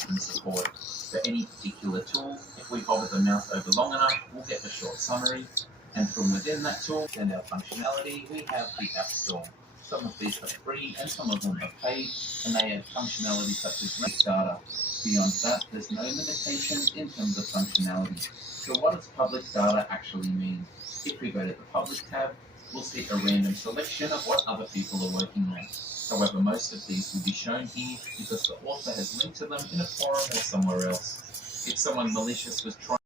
help and support. For any particular tool, if we hover the mouse over long enough, we'll get the short summary. And from within that tool and our functionality, we have the App Store. Some of these are free and some of them are paid, and they have functionality such as public data. Beyond that, there's no limitations in terms of functionality. So what does public data actually mean? If we go to the Public tab, we'll see a random selection of what other people are working on. However, most of these will be shown here because the author has linked to them in a forum or somewhere else. If someone malicious was trying